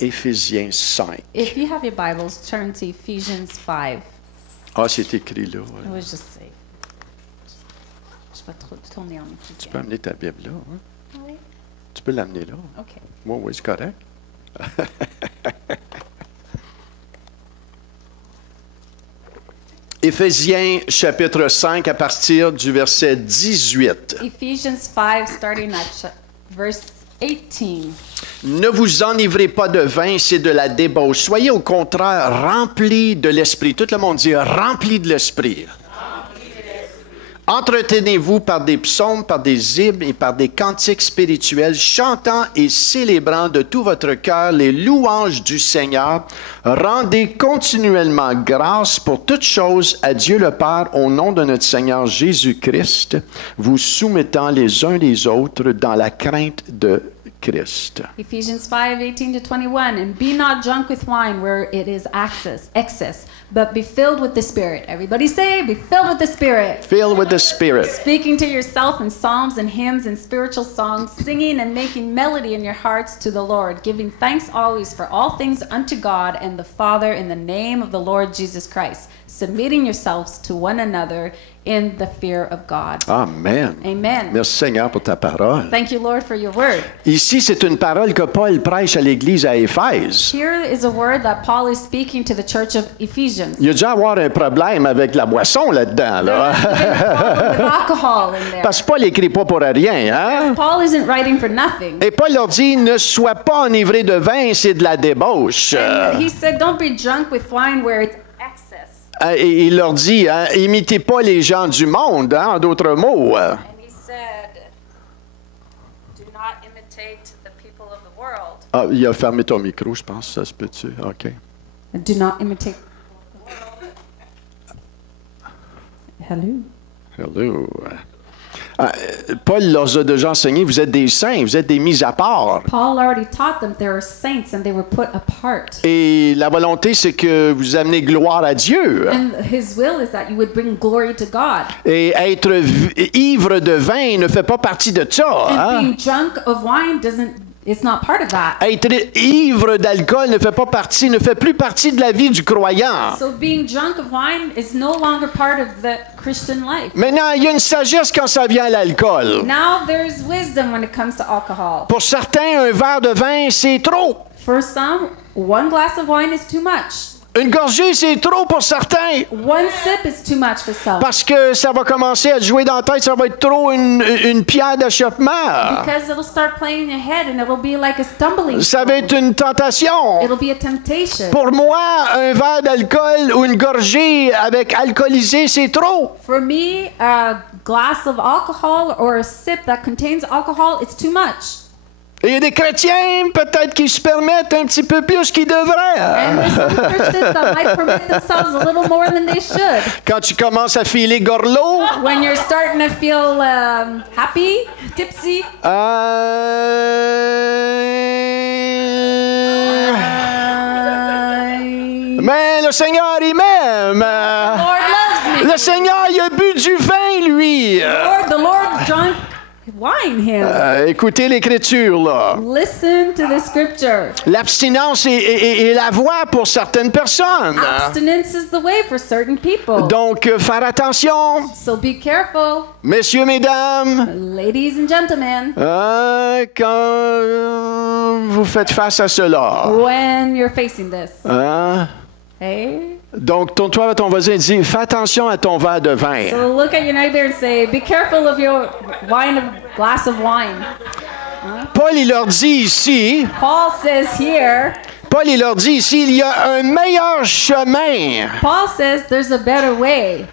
Éphésiens 5. If you have your Bibles, turn to Ephesians 5. Ah, c'est écrit là. It was just say. Je vais tourner en Ephesiens. Tu peux amener ta Bible là. Hein? Oui. Tu peux l'amener là. OK. Oui, oui, c'est correct. Éphésiens chapitre 5 à partir du verset 18. Ephesians 5, starting at verse 18. Ne vous enivrez pas de vin, c'est de la débauche. Soyez au contraire remplis de l'Esprit. Tout le monde dit remplis de l'Esprit. Entretenez-vous par des psaumes, par des hymnes et par des cantiques spirituels, chantant et célébrant de tout votre cœur les louanges du Seigneur. Rendez continuellement grâce pour toutes choses à Dieu le Père au nom de notre Seigneur Jésus-Christ, vous soumettant les uns les autres dans la crainte de Christ. Ephesians 5, 18 to 21. And be not drunk with wine where it is excess, but be filled with the Spirit. Everybody say, be filled with the Spirit. Filled with the Spirit. Speaking to yourself in psalms and hymns and spiritual songs, singing and making melody in your hearts to the Lord, giving thanks always for all things unto God and the Father in the name of the Lord Jesus Christ, submitting yourselves to one another in the fear of God. Amen. Amen. Merci Seigneur pour ta parole. Thank you, Lord, for your word. Ici, c'est une parole que Paul prêche à l'Église à Éphèse. Here is a word that Paul is speaking to the church of Ephesians. Il a dû avoir un problème avec la boisson là-dedans. Là. With alcohol in there. Parce que Paul n'écrit pas pour rien. Hein? Paul isn't writing for nothing. Et Paul leur dit, ne sois pas enivré de vin, c'est de la débauche. And he said, don't be drunk with wine where it's excess. Et il leur dit, hein, imitez pas les gens du monde, hein, en d'autres mots. And he said, do not imitate the people of the world. Ah, il a fermé ton micro, je pense, ça se peut-tu? OK. Do not imitate. Hello. Hello. Paul leur a déjà enseigné, vous êtes des saints, vous êtes des mis à part. Paul already taught them they were saints and they were put apart. Et la volonté, c'est que vous amenez gloire à Dieu. And his will is that you would bring glory to God. Et être ivre de vin ne fait pas partie de ça. And Hein? being drunk of wine it's not part of that. Être ivre d'alcool ne fait plus partie de la vie du croyant. So being drunk of wine is no longer part of the Christian life. Maintenant, il y a une sagesse quand ça vient à l'alcool. Now there's wisdom when it comes to alcohol. Pour certains, un verre de vin, c'est trop. For some, one glass of wine is too much. Une gorgée, c'est trop pour certains. One sip is too much for some. Parce que ça va commencer à te jouer dans la tête, ça va être trop une pierre d'achoppement. Because it'll start playing in your head and it'll be like a stumbling Ça va stone. être une tentation. It'll be a temptation. Pour moi, un verre d'alcool ou une gorgée avec alcoolisé, c'est trop. For me, a glass of alcohol or a sip that contains alcohol, it's too much. Et il y a des chrétiens, peut-être, qui se permettent un petit peu plus qu'ils devraient. And there's some Christians that might permit themselves a little more than they should. Quand tu commences à filer gorlot, When you're starting to feel happy, tipsy. Mais le Seigneur, il m'aime. Lord loves me. Le Seigneur, il a bu du vin, lui. The Lord drank wine him. Écoutez l'Écriture, là. Listen to the scripture. L'abstinence est la voie pour certaines personnes. Abstinence is the way for certain people. Donc, faire attention. So be careful, Messieurs, mesdames, ladies and gentlemen, quand vous faites face à cela. when you're facing this. Hein? Hey? Donc, tourne-toi vers ton voisin et dis, fais attention à ton verre de vin. So look at your neighbor and say, be careful of your glass of wine. Paul, il leur dit ici, Paul says here, il y a un meilleur chemin, Paul says there's a better way.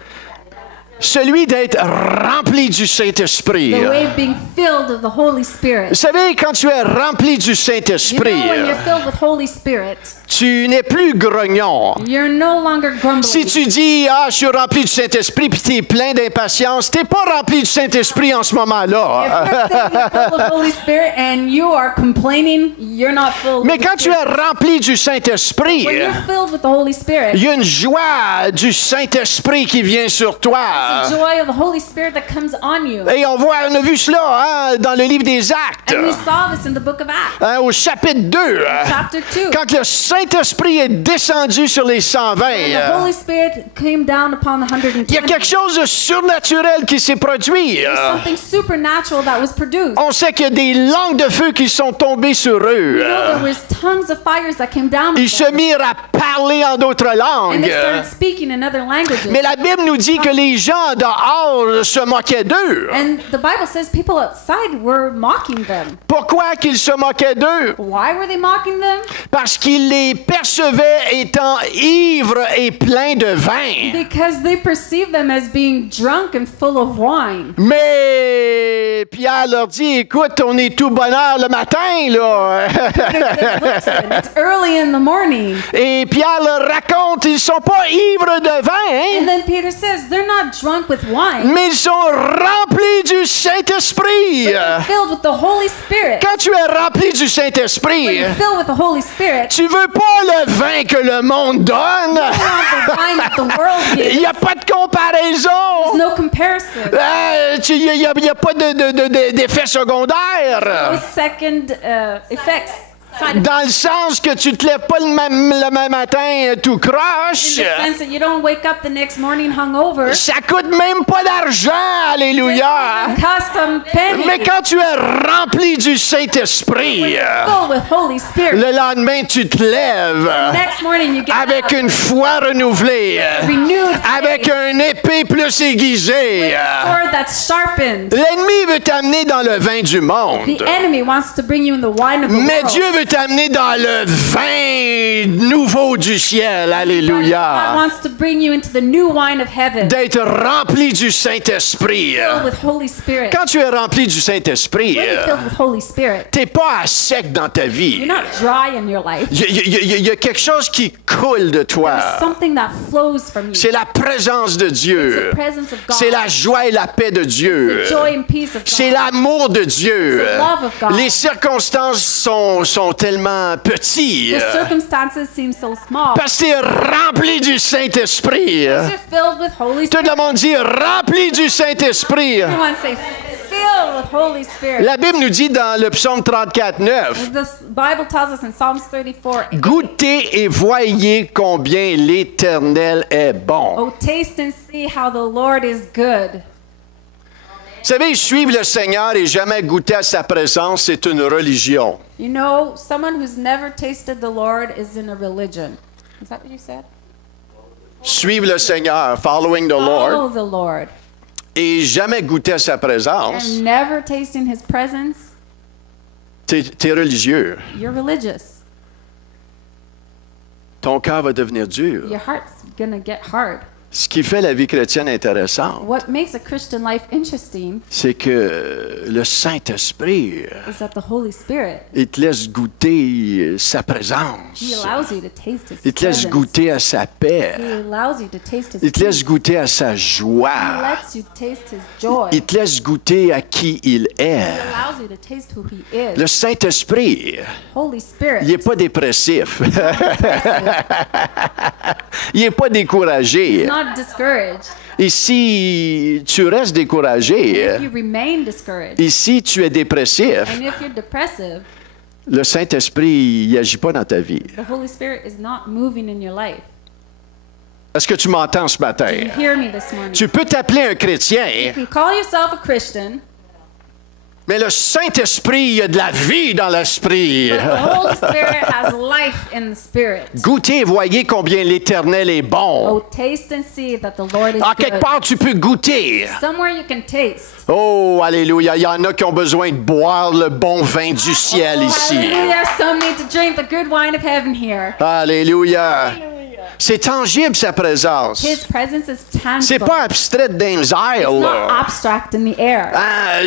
celui d'être rempli du Saint-Esprit. The way of being filled of the Holy Vous Spirit. savez, quand tu es rempli du You Saint-Esprit, know when you're filled with Holy Spirit, tu n'es plus grognon. You're no longer grumbling. Si tu dis, je suis rempli du Saint-Esprit, puis tu es plein d'impatience, tu n'es pas rempli du Saint-Esprit en ce moment-là. If you're saying you're full of the Holy Spirit and you are complaining, you're not filled Mais with the quand tu Spirit. es rempli du Saint-Esprit, When you're filled with the Holy Spirit, il y a une joie du Saint-Esprit qui vient sur toi. the joy of the Holy Spirit that comes on you. Et on a vu cela dans le livre des Actes, And we saw this in the book of Acts, au chapitre 2. chapter 2. Quand le Saint-Esprit est descendu sur les 120, The Holy Spirit came down upon the il y a 120. quelque chose de surnaturel qui s'est produit. Something supernatural that was produced. On sait qu'il y a des langues de feu qui sont tombées sur eux. You know, there was tongues of fires that came down on Ils se them, mirent à parler en d'autres and langues. they started speaking in other languages. Mais la Bible nous dit que les gens dehors se moquaient d'eux. And the Bible says people outside were mocking them. Pourquoi qu'ils se moquaient d'eux? Why were they mocking them? Parce qu'ils les percevaient étant ivres et pleins de vin. Because they perceived them as being drunk and full of wine. Mais Pierre leur dit, écoute, on est tout bonheur le matin, là. Listen, it's early in the morning. Et Pierre leur raconte, ils sont pas ivres de vin, hein, And then Peter says they're not drunk with wine, mais ils sont remplis du Saint-Esprit. filled with the Holy Spirit. Quand tu es rempli du Saint-Esprit, You're filled with the Holy Spirit. tu veux pas le vin que le monde donne. You want the wine that the world Il gives. n'y a pas de comparaison. There's no comparison. Il n'y a pas d'effet secondaire. No second effects. Side effects. Dans le sens que tu te lèves pas le même matin tout In croche. the sense that you don't wake up the next morning hungover. Ça coûte même pas d'argent, alléluia. Custom penny. Mais quand tu es rempli du Saint-Esprit, Filled with Holy Spirit. le lendemain tu te lèves Next morning you get avec up, une foi renouvelée, renewed avec faith, un épée plus aiguisée. sword that's sharpened. L'ennemi veut t'amener dans le vin du The monde. enemy wants to bring you in the wine of the Mais world. Dieu veut t'amener dans le vin nouveau du ciel. God Alléluia. wants to bring you into the new wine of heaven. D'être rempli du Saint-Esprit. Filled with Holy Spirit. Quand tu es rempli du Saint-Esprit, When you're filled with Holy Spirit, t'es pas à sec dans ta vie. you're not dry in your life. Il y a quelque chose qui coule de toi. There's something that flows from you. C'est la présence de It's Dieu. the presence of God. C'est la joie et la paix de Dieu. The joy and peace of C'est God. l'amour de Dieu. It's the love of God. Les circonstances sont tellement petites. The circumstances seem so small. Parce que tu es rempli du Saint-Esprit. You're filled with Holy Tout Spirit. le monde dit rempli du Saint-Esprit. Everyone say, filled with Holy Spirit. La Bible nous dit dans le psaume 34:9, The Bible tells us in Psalms 34, goûtez et voyez combien l'Éternel est bon. oh, taste and see how the Lord is good. Vous savez, suivre le Seigneur et jamais goûter à sa présence, c'est une religion. You know, someone who's never tasted the Lord is in a religion. Is that what you said? Suivre le Seigneur, following the Follow Lord, the Lord. et jamais goûter à sa présence, And never tasting his presence, t'es religieux. you're religious. Ton cœur va devenir dur. Your heart's gonna get hard. Ce qui fait la vie chrétienne intéressante, What makes a Christian life interesting c'est que le Saint-Esprit, is that the Holy Spirit, il te laisse goûter sa He présence. allows you to taste His Il te laisse presence. goûter à sa paix. He allows you to taste His Il te laisse peace. goûter à sa He joie. lets you taste His joy. Il te laisse goûter à qui il est. He allows you to taste who He is. Le Saint-Esprit, Holy Spirit. il n'est pas dépressif. Il n'est pas découragé. Not discouraged. Et si tu restes découragé, If you remain discouraged, et si tu es dépressif, and if you're depressive, le Saint-Esprit n'agit pas dans ta vie. the Holy Spirit is not moving in your life. Est-ce que tu m'entends ce matin? You hear me this morning. Tu peux t'appeler un chrétien, You can call yourself a Christian, mais le Saint-Esprit, il y a de la vie dans l'esprit. but the Holy Spirit has life in the Spirit. Goûtez et voyez combien l'Éternel est bon. Oh, taste and see that the Lord is En quelque good. part, tu peux goûter. Somewhere you can taste. Oh, alléluia. Il y en a qui ont besoin de boire le bon vin du ciel ici. Hallelujah. Some need to drink the good wine of heaven here. Alléluia. C'est tangible, sa présence. His presence is tangible. C'est pas abstrait dans les airs, It's not là. abstract in the air.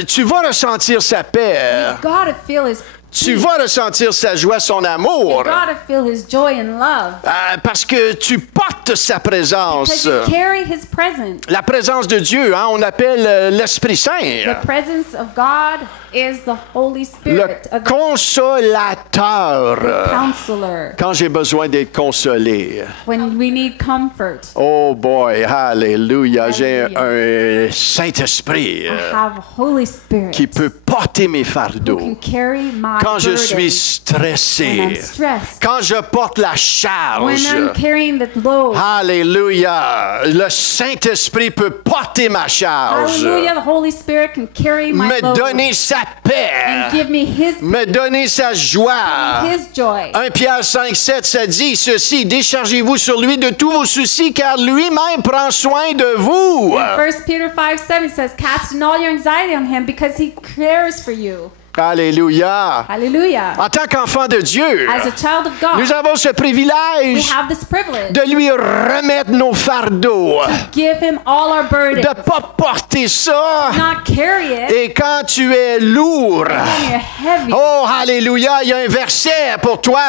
Tu vas ressentir sa paix. God to feel His Tu vas ressentir sa joie, son amour, You're going to feel His joy and love. parce que tu portes sa Because présence. you carry His presence. La présence de Dieu, hein, on appelle l'Esprit Saint. The presence of God is the Holy Le Spirit, the consolateur. counselor. Quand j'ai besoin d'être consolé. When we need comfort, Oh boy, hallelujah. J'ai Hallelujah. un Saint-Esprit I have a Holy Spirit qui peut porter mes who can fardeaux. carry my Quand je suis burdens when I'm stressé. stressed. Quand je porte la When charge. I'm carrying the load. Alléluia. Le Saint-Esprit peut porter ma charge. Hallelujah, the Holy Spirit can carry my Me load donner sa paix. and give me His Me donner sa joie. His joy. 1 Pierre 5, 7, ça dit ceci, déchargez-vous sur lui de tous vos soucis, car lui-même prend soin de vous. 1 Peter 5:7 says, "Cast in all your anxiety on Him, because He cares for you." Alléluia. Hallelujah. En tant qu'enfant de Dieu, As a child of God, nous avons ce we privilège have this privilege de lui remettre nos fardeaux, give Him all our burdens, de ne pas porter ça. not carry it Et quand tu es lourd, when you're heavy. oh, alléluia, il y a un verset pour toi.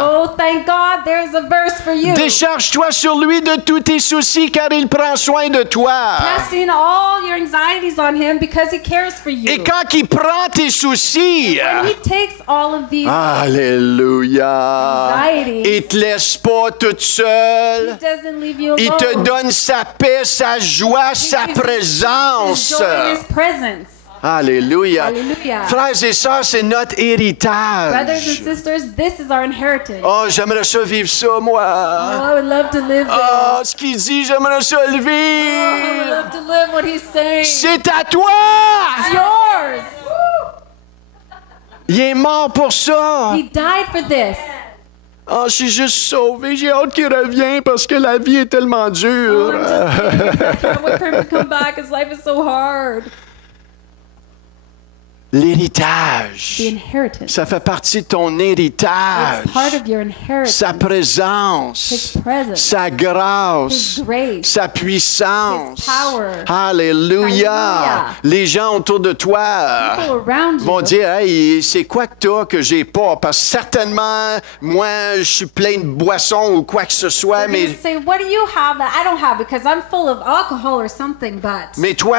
Oh, thank God, there's a verse for you. Décharge-toi sur lui de tous tes soucis, car il prend soin de toi. Casting all your anxieties on Him because He cares for you. Et quand il prend tes soucis, When He takes all of these, alléluia, Anxiety. il te laisse pas toute He seule. doesn't leave you Il te alone. donne sa paix, sa joie, He sa gives His présence. joy and His presence. Alléluia. Hallelujah. Frères et sœurs, c'est notre Brothers and héritage. sisters, this is our inheritance. Oh, j'aimerais ça vivre ça, moi. Oh, I would love to live this. Oh, ce qu'il dit, j'aimerais ça le Oh, I would vivre. love to live what He's saying. C'est à toi. It's yours. Il est mort pour ça. He died for this. Oh, je suis juste sauvé. J'ai hâte qu'il revienne parce que la vie est tellement Oh, dure. I'm just kidding. I can't wait for Him to come back because life is so hard. L'héritage. The inheritance. Ça fait partie de ton héritage. It's part of your inheritance. Sa présence. His presence. Sa grâce. His grace. Sa puissance. His power. Alléluia. Hallelujah. Les gens autour de toi People around vont you. dire, hey, c'est quoi que t'as que j'ai pas? Parce que certainement, moi, je suis plein de boissons ou quoi que ce soit, They're gonna mais, say, what do you have that I don't have? Because I'm full of alcohol or something, but mais toi,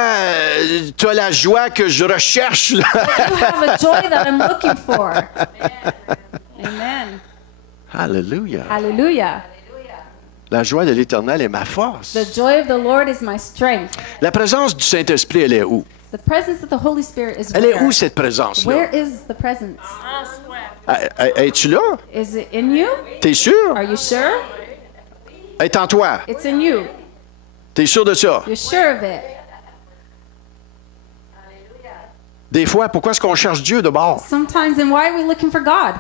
t'as la joie que je recherche, là. you have a joy that I'm looking for. Amen. Alléluia. Hallelujah. La joie de l'Éternel est ma force. The joy of the Lord is my strength. La présence du Saint-Esprit, elle est où? The presence of the Holy Spirit is Elle est where? où, cette présence-là? Where is the presence? Es-tu là? Is it in you? T'es sûr? Are you sure? Elle est en toi. It's in you. T'es sûr de ça? You're sure of it. Des fois, pourquoi est-ce qu'on cherche Dieu de bord? Sometimes, then why are we looking for God?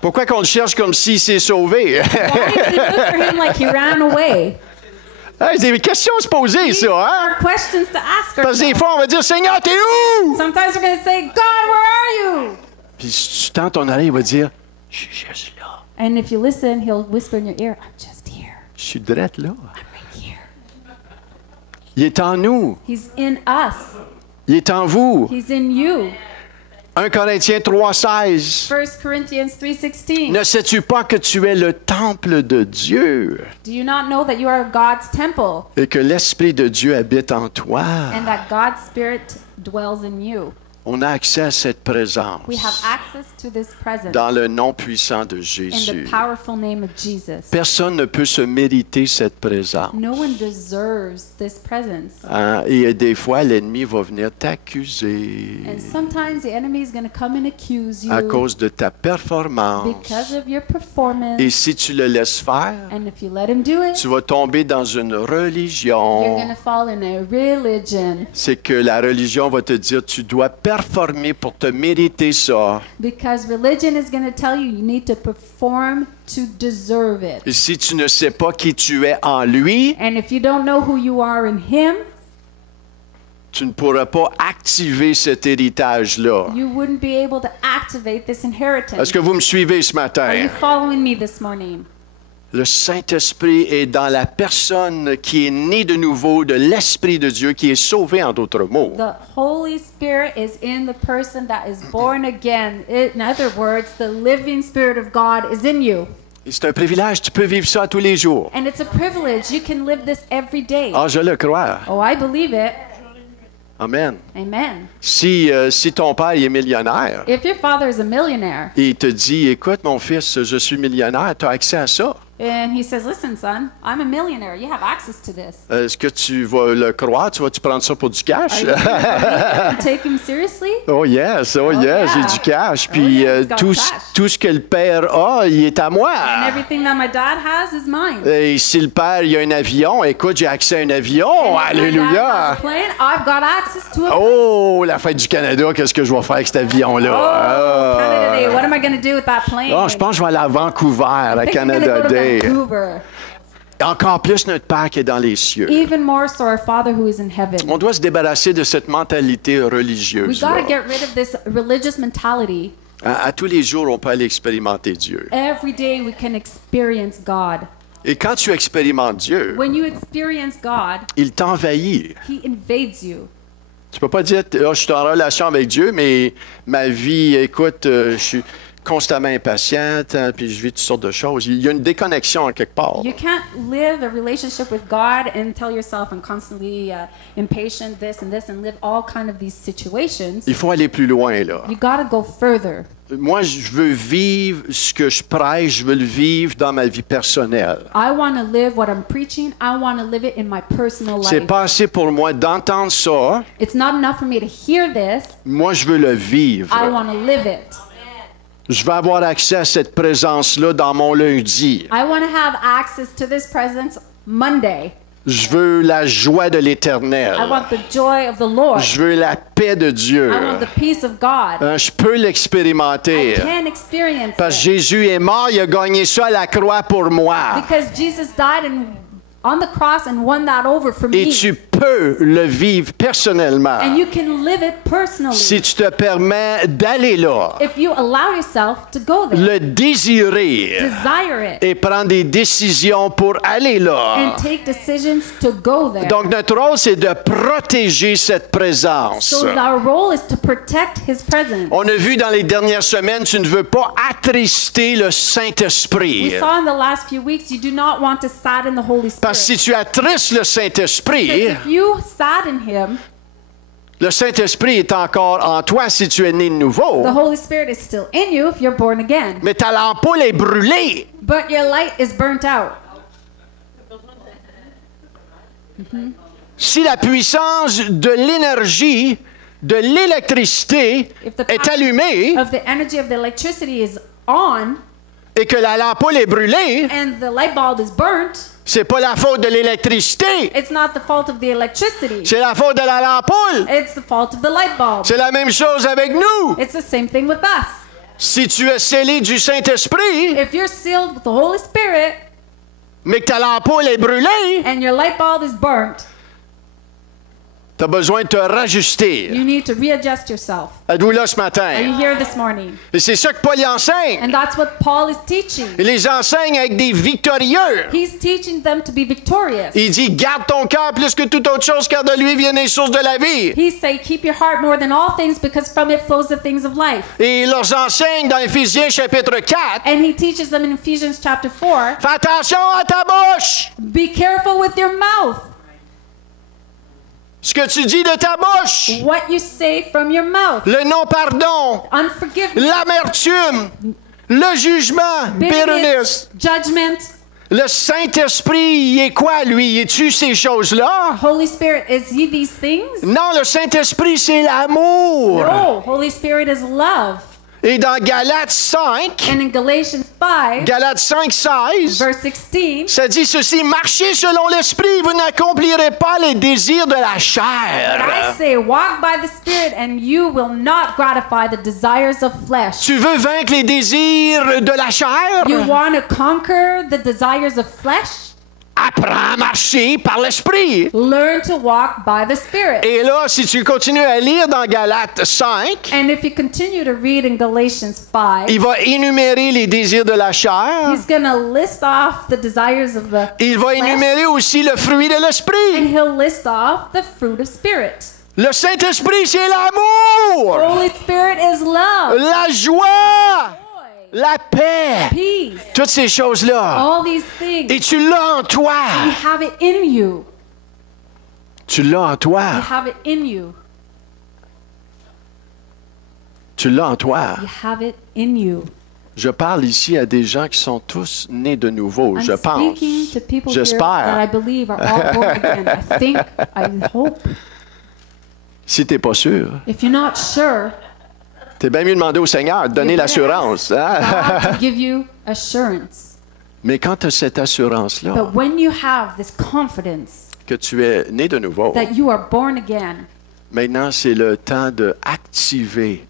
Pourquoi qu'on le cherche comme s'il s'est sauvé? Why do we look for Him like He ran away? Hey, c'est des questions à se poser, ça, hein? Are questions to ask Parce que des ourselves. fois, on va dire, Seigneur, t'es où? Sometimes we're going to say, God, where are you? Puis si tu tends ton oreille, il va dire, je suis juste là. And if you listen, He'll whisper in your ear, I'm just here. Je suis drette là. I'm right here. Il est en nous. He's in us. Il est en vous. He's in you. 1 Corinthiens 3,16. 1 Corinthians 3:16. Ne sais-tu pas que tu es le temple de Dieu Do you not know that you are God's temple et que l'Esprit de Dieu habite en toi? and that God's Spirit dwells in you? On a accès à cette présence We have access to this presence dans le nom puissant de in Jésus. the powerful name of Jesus. Personne ne peut se mériter cette présence. No one deserves this presence. Hein? Et des fois, l'ennemi va venir t'accuser And sometimes the enemy is going to come and accuse you à cause de ta performance. because of your performance. Et si tu le laisses faire, And if you let him do it, tu vas tomber dans une you're religion. going to fall in a religion C'est que la religion va te dire, tu dois performer pour te mériter ça. because religion is going to tell you you need to perform to deserve it. Et si tu ne sais pas qui tu es en lui, And if you don't know who you are in him, tu ne pourras pas activer cet héritage-là. you wouldn't be able to activate this inheritance. Est-ce que vous me suivez ce Are matin? you following me this morning? Le Saint-Esprit est dans la personne qui est née de nouveau de l'Esprit de Dieu, qui est sauvée en d'autres mots. The Holy Spirit is in the person that is born again. In other words, the living Spirit of God is in you. Et c'est un privilège, tu peux vivre ça tous les jours. And it's a privilege. You can live this every day. Ah, je le crois. Oh, I believe it. Amen. Amen. Si ton père est millionnaire, If your father is a millionaire et il te dit, écoute mon fils, je suis millionnaire, tu as accès à ça. and he says, listen, son, I'm a millionaire. You have access to this. Est-ce que tu vas le croire? Tu vas-tu prendre ça pour du cash? Are you going to believe it and take him seriously? Oh yes, yeah. j'ai du cash. Puis yeah, he's got tout, cash. tout ce que le père a, il est à moi. And everything that my dad has is mine. Et si le père, il a un avion, écoute, j'ai accès à un avion. And if my dad has Alléluia. a plane, I've got access to a plane. Oh, la fête du Canada, qu'est-ce que je vais faire avec cet avion-là? Oh, Canada Day. What am I going to do with that plane? Je pense que je vais aller à Vancouver, à I think I'm gonna Canada go to Day. Vancouver. Encore plus notre Père qui est dans les cieux. Even more so our Father who is in heaven. On doit se débarrasser de cette mentalité We religieuse. got to get rid of this religious mentality. À tous les jours, on peut aller expérimenter Dieu. Every day we can experience God. Et quand tu expérimentes Dieu, When you experience God, il t'envahit. He invades you. Tu peux pas dire, je suis en relation avec Dieu, mais ma vie, écoute, je suis constamment impatiente, hein, puis je vis toutes sortes de choses. Il y a une déconnexion en quelque part. You can't live a relationship with God and tell yourself I'm constantly impatient, this and live all kind of these situations. Il faut aller plus loin, là. You got to go further. Moi, je veux vivre ce que je prêche, je veux le vivre dans ma vie personnelle. I want to live what I'm preaching. I want to live it in my personal C'est life. pas assez pour moi d'entendre ça. It's not enough for me to hear this. Moi, je veux le vivre. I want to live it. Je veux avoir accès à cette présence-là dans mon lundi. I want to have access to this presence Monday. Je veux la joie de l'Éternel. I want the joy of the Lord. Je veux la paix de Dieu. I want the peace of God. Je peux I l'expérimenter. can experience Parce que it. Jésus est mort, il a gagné ça à la croix pour moi. Because Jesus died on the cross and won that over for Et me. tu peux le vivre personnellement And you can live it personally. si tu te permets d'aller là, If you allow yourself to go there, le désirer desire it, et prendre des décisions pour aller là. and take decisions to go there. Donc notre rôle, c'est de protéger cette présence. So our role is to protect His presence. On a vu dans les dernières semaines, tu ne veux pas attrister le We Saint-Esprit. saw in the last few weeks, you do not want to sadden the Holy Spirit. Parce que si tu attristes le Saint-Esprit, Because if you sadden Him, le Saint-Esprit est encore en toi si tu es né de nouveau. the Holy Spirit is still in you if you're born again. Mais ta l'ampoule est brûlée. But your light is burnt out. Si la puissance de l'énergie, de l'électricité If the est power allumée of the energy of the electricity is on et que la l'ampoule est brûlée, and the light bulb is burnt, c'est pas la faute de l'électricité, it's not the fault of the electricity. c'est la faute de la l'ampoule. It's the fault of the light bulb. C'est la même chose avec nous. It's the same thing with us. Si tu es scellé du Saint-Esprit, If you're sealed with the Holy Spirit mais que ta l'ampoule est brûlée, and your light bulb is burnt, tu as besoin de te rajuster. you need to readjust yourself. Êtes-vous là ce Are you matin? here this morning? Et c'est ça que Paul y enseigne. And that's what Paul is teaching. Il les enseigne avec des victorieux. He's teaching them to be victorious. Il dit, garde ton cœur plus que toute autre chose, car de lui viennent les sources de la vie. He say, keep your heart more than all things because from it flows the things of life. Et il leur enseigne dans Éphésiens chapitre 4, And he teaches them in Ephesians chapter 4, fais attention à ta bouche. be careful with your mouth. Ce que tu dis de ta bouche. What you say from your mouth. Le non-pardon, Unforgiveness, l'amertume, le jugement, bitterness. bitterness, judgment. Le Saint-Esprit, il est quoi, lui? Es-tu ces choses-là? Holy Spirit, is he these things? Non, le Saint-Esprit, c'est l'amour. No, Holy Spirit is love. Et dans Galates 5, And in Galatians 5, Galates 5, 16, verse 16, ça dit ceci, marchez selon l'Esprit, vous n'accomplirez pas les désirs de la I chair. say, walk by the Spirit and you will not gratify the desires of flesh. Tu veux vaincre les désirs de la chair? You want to conquer the desires of flesh? apprends à marcher par l'Esprit. Learn to walk by the Spirit. Et là, si tu continues à lire dans Galates 5, And if you continue to read in Galatians 5, il va énumérer les désirs de la chair. he's going to list off the desires of the Il va flesh, énumérer aussi le fruit de and l'Esprit. he'll list off the fruit of Spirit. Le Saint-Esprit, c'est l'amour, Holy Spirit is love, la joie, joy, la paix, peace, toutes ces choses-là. all these things. Et tu l'as en toi. You have it in you. Tu l'as en You toi. have it in you. Tu l'as en toi. You have it in you. Je parle ici à des gens qui sont tous nés de nouveau, I'm je pense. speaking to people here that I J'espère. believe are all born again. I think, I hope. Si tu n'es pas sûr, If you're not sure, tu es bien mieux demander au Seigneur de donner you l'assurance. hein? God to give you assurance. Mais quand tu as cette assurance-là, But when you have this confidence que tu es né de nouveau, that you are born again, maintenant c'est le temps d'activer.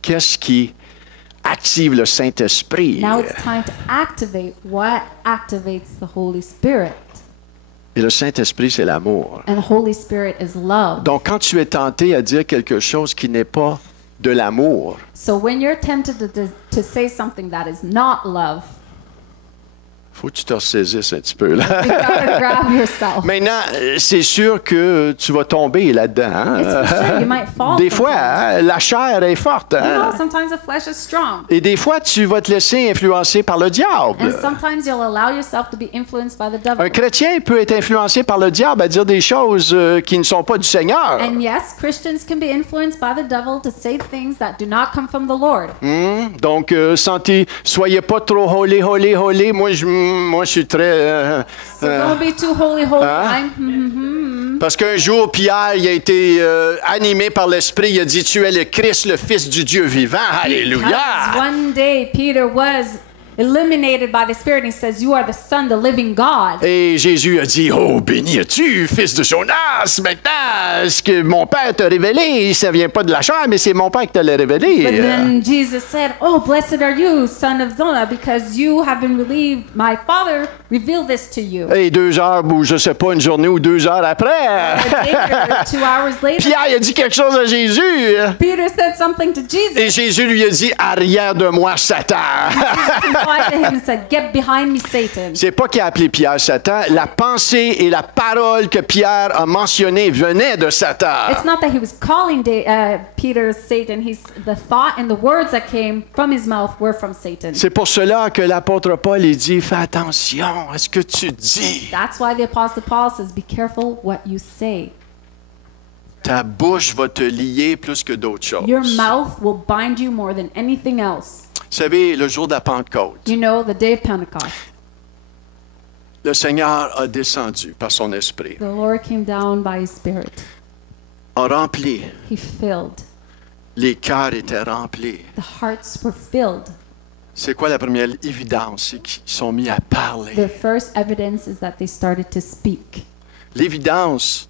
Qu'est-ce qui active le Saint-Esprit? now it's time to activate what activates the Holy Spirit. Et le Saint-Esprit, c'est l'amour. And the Holy Spirit is love. Donc, quand tu es tenté à dire quelque chose qui n'est pas de l'amour, So when you're tempted to say something that is not love, faut que tu te ressaisisses un petit peu. Là. you gotta grab yourself. Maintenant, c'est sûr que tu vas tomber là-dedans. hein. It's for sure you might fall. Des fois, sometimes. hein, la chair est forte. You know, hein. sometimes the flesh is strong. Et des fois, tu vas te laisser influencer par le diable. And sometimes you'll allow yourself to be influenced by the devil. Un chrétien peut être influencé par le diable à dire des choses qui ne sont pas du Seigneur. And yes, Christians can be influenced by the devil to say things that do not come from the Lord. Donc, soyez pas trop holy, holy, holy. Moi, je suis très... So don't be too holy, holy. Hein? I'm Parce qu'un jour, Pierre, il a été animé par l'Esprit. Il a dit, tu es le Christ, le Fils du Dieu vivant. Because Alléluia! one day Peter was illuminated by the Spirit and he says, you are the Son, the living God. Et Jésus a dit, oh, béni es-tu, fils de Jonas. Maintenant, ce que mon Père t'a révélé, ça vient pas de la chair, mais c'est mon Père qui te l'a révélé. But then Jesus said, oh, blessed are you, son of Jonah, because you have been relieved. My Father revealed this to you. Et 2 heures, ou je sais pas, une journée ou 2 heures après, A day or 2 hours later, Pierre a dit quelque chose à Jésus. Peter said something to Jesus. Et Jésus lui a dit, arrière de moi, Satan. Jesus replied to him and said, get behind me, Satan. C'est pas qu'il a appelé Pierre Satan. La pensée et la parole que Pierre a mentionnées venaient de Satan. It's not that he was calling Peter Satan. The thought and the words that came from his mouth were from Satan. C'est pour cela que l'apôtre Paul il dit, fais attention à ce que tu dis. That's why the Apostle Paul says, be careful what you say. Ta bouche va te lier plus que d'autres choses. Your mouth will bind you more than anything else. Vous savez, le jour de la Pentecôte, You know, the day of Pentecost, le Seigneur a descendu par son esprit, the Lord came down by his Spirit. a rempli, He filled. les cœurs étaient remplis. The hearts were filled. C'est quoi la première évidence? C'est qu'ils sont mis à parler. The first evidence is that they started to speak. L'évidence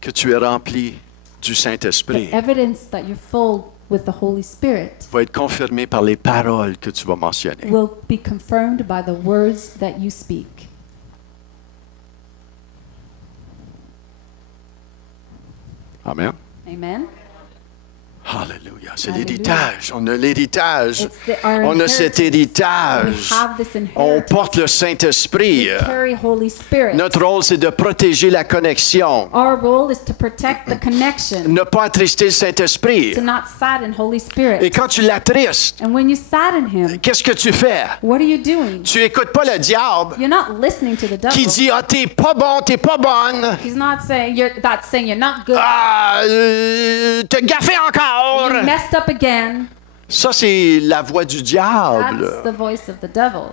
que tu es rempli du The Saint-Esprit evidence that you're full with the Holy Spirit va être confirmée par les paroles que tu vas mentionner. will be confirmed by the words that you speak. Amen. Amen. Alléluia. C'est Alléluia. l'héritage. On a l'héritage. It's our On a cet inheritance. héritage. We have this On inheritance. porte le Saint-Esprit. We carry Holy Spirit. Notre rôle, c'est de protéger la connexion. Our role is to protect the connection, Ne pas attrister le Saint-Esprit. to not sadden Holy Spirit. Et quand tu l'attristes, And when you sadden him, qu'est-ce que tu fais? what are you doing? Tu écoutes pas le diable You're not listening to the devil. qui dit, ah, t'es pas bon, t'es pas bonne. He's not saying you're not good. Ah, t'as gaffé encore. You messed up again. Ça, c'est la voix du diable. That's the voice of the devil.